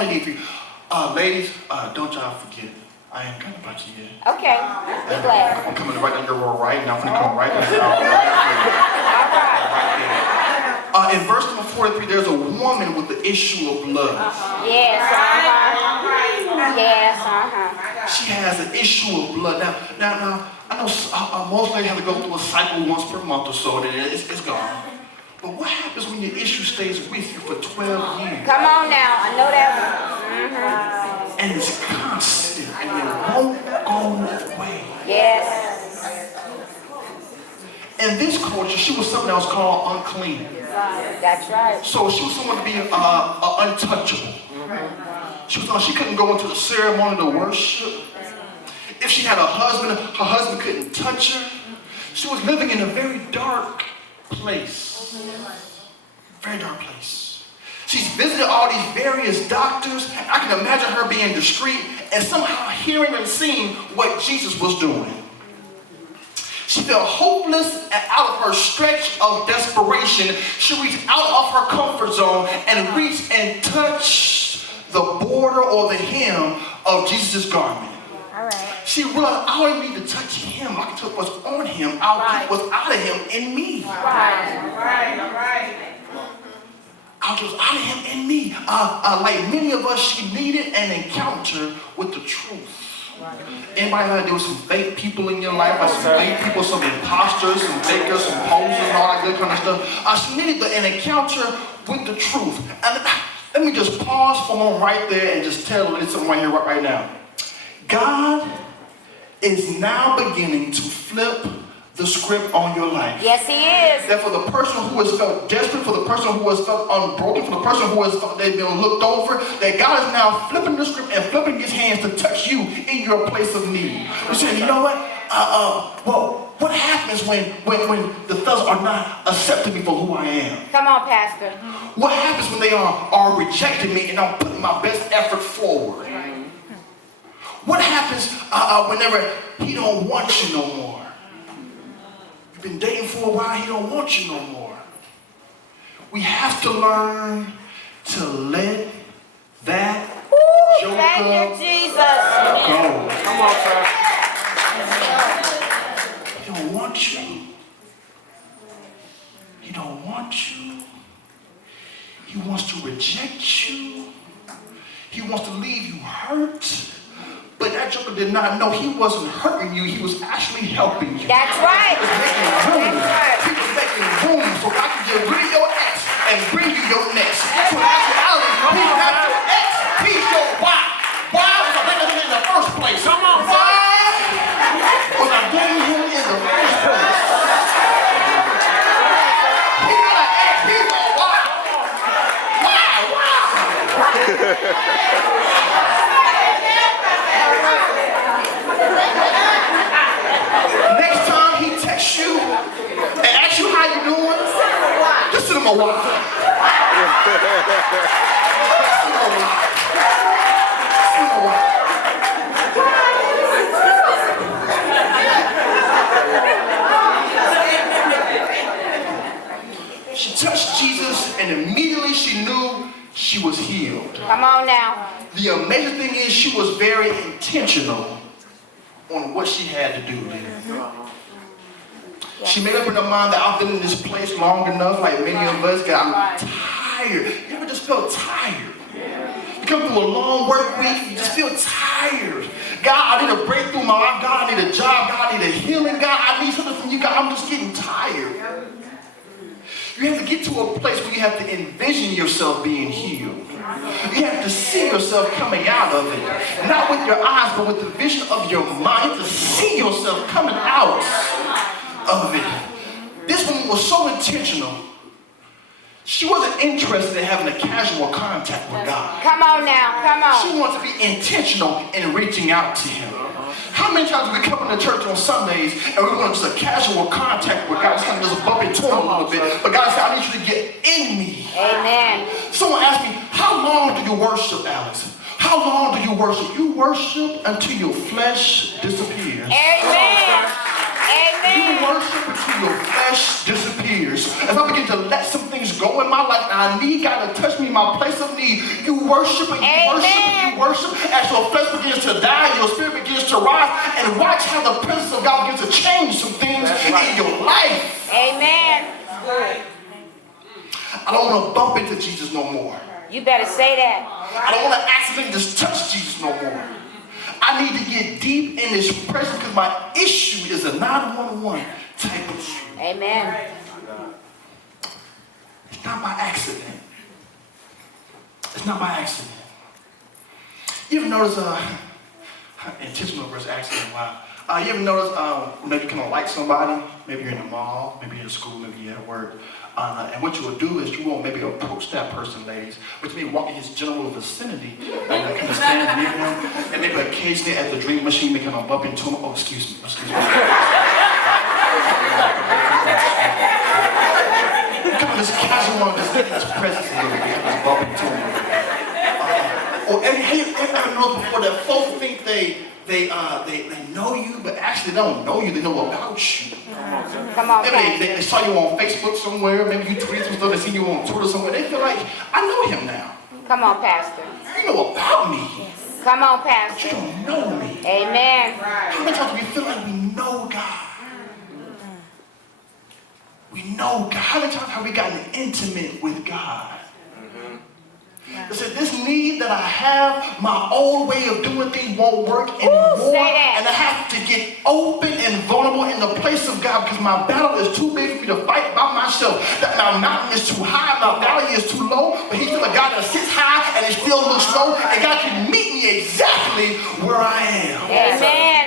only need 3. Ladies, don't y'all forget, I ain't got about you yet. Okay, we're glad. I'm coming right down your row right now. I'm gonna come right down your row right there. In verse number 43, there's a woman with the issue of blood. Yes, Yes, She has an issue of blood. Now, I know most ladies have to go through a cycle once per month or so, then it's gone. But what happens when your issue stays with you for 12 years? Come on now, I know that one. And it's constant, and it won't go away. Yes. In this culture, she was something that was called unclean. That's right. So she was someone to be untouchable. She couldn't go into the ceremony to worship. If she had a husband, her husband couldn't touch her. She was living in a very dark place. Very dark place. She's visited all these various doctors. I can imagine her being in the street and somehow hearing and seeing what Jesus was doing. She felt hopeless and out of her stretch of desperation. She reached out of her comfort zone and reached and touched the border or the hem of Jesus' garment. All right. She realized, I don't need to touch him. I can touch what's on him. I'll get what's out of him in me. Right. I'll get what's out of him in me. Like many of us, she needed an encounter with the truth. Anybody know there was some fake people in your life? Like some fake people, some imposters, some fakers, some posers, and all that good kind of stuff. She needed an encounter with the truth. And let me just pause for a moment right there and just tell you something right here, right now. God is now beginning to flip the script on your life. Yes, he is. That for the person who has felt desperate, for the person who has felt unbroken, for the person who has felt they've been looked over, that God is now flipping the script and flipping his hands to touch you in your place of need. You say, you know what? What happens when the thugs are not accepting me for who I am? Come on, Pastor. What happens when they are rejecting me and I'm putting my best effort forward? What happens whenever he don't want you no more? You've been dating for a while, he don't want you no more. We have to learn to let that joker Thank you, Jesus. go. Come on, sir. He don't want you. He don't want you. He wants to reject you. He wants to leave you hurt. But that joker did not know he wasn't hurting you. He was actually helping you. That's right. He was making room. He was making room so God can get rid of your ex and bring you your next. So in actuality, he's not your ex. He's your why. Why was I bringing him in the first place? Come on. Why was I bringing him in the first place? He's not an ex. He's a why. Next time he texts you and asks you how you doing, just send him a why. Send him a why. Send him a why. She touched Jesus and immediately she knew she was healed. Come on now. The amazing thing is she was very intentional on what she had to do there. She made up in her mind that I've been in this place long enough, like many of us, I'm tired. You ever just felt tired? You come through a long work week, you just feel tired. God, I need a breakthrough in my life. God, I need a job. God, I need a healing. God, I need something from you. God, I'm just getting tired. You have to get to a place where you have to envision yourself being healed. You have to see yourself coming out of it. Not with your eyes, but with the vision of your mind. You have to see yourself coming out of it. This woman was so intentional. She wasn't interested in having a casual contact with God. Come on now. Come on. She wants to be intentional in reaching out to him. How many times do we come into church on Sundays and we want just a casual contact with God? It's kind of just bump into him a little bit. But God said, I need you to get in me. Amen. Someone asked me, how long do you worship, Alex? How long do you worship? You worship until your flesh disappears. Amen. Amen. You worship until your flesh disappears. As I begin to let some things go in my life, and I need God to touch me in my place of need, you worship and you worship and you worship. As your flesh begins to die, your spirit begins to rise, and watch how the presence of God begins to change some things in your life. Amen. I don't want to bump into Jesus no more. You better say that. I don't want to accidentally just touch Jesus no more. I need to get deep in His presence because my issue is a 911 type issue. Amen. It's not by accident. It's not by accident. You ever notice, intentional versus accident, wow. You ever notice, maybe you kind of like somebody, maybe you're in the mall, maybe you're at school, maybe you're at work, and what you will do is you won't maybe approach that person, ladies, but you may walk in his general vicinity, and kind of stand near him, and maybe occasionally at the drink machine, may kind of bump into him. Oh, excuse me. Come on, this casual one, just in his presence a little bit, just bump into him. Or ever noticed before that folks think they know you, but actually they don't know you. They know about you. Come on, Maybe they saw you on Facebook somewhere. Maybe you tweeted some stuff. They see you on Twitter somewhere. They feel like, I know him now. Come on, Pastor. You know about me. Come on, But Pastor. you don't know me. Amen. How many times do we feel like we know God? We know God. How many times have we gotten intimate with God? Listen, this need that I have, my old way of doing things won't work anymore. Say that. And I have to get open and vulnerable in the place of God because my battle is too big for me to fight by myself. That my mountain is too high, my valley is too low, but He's still a God that sits high and it still looks low. And God can meet me exactly where I am. Amen.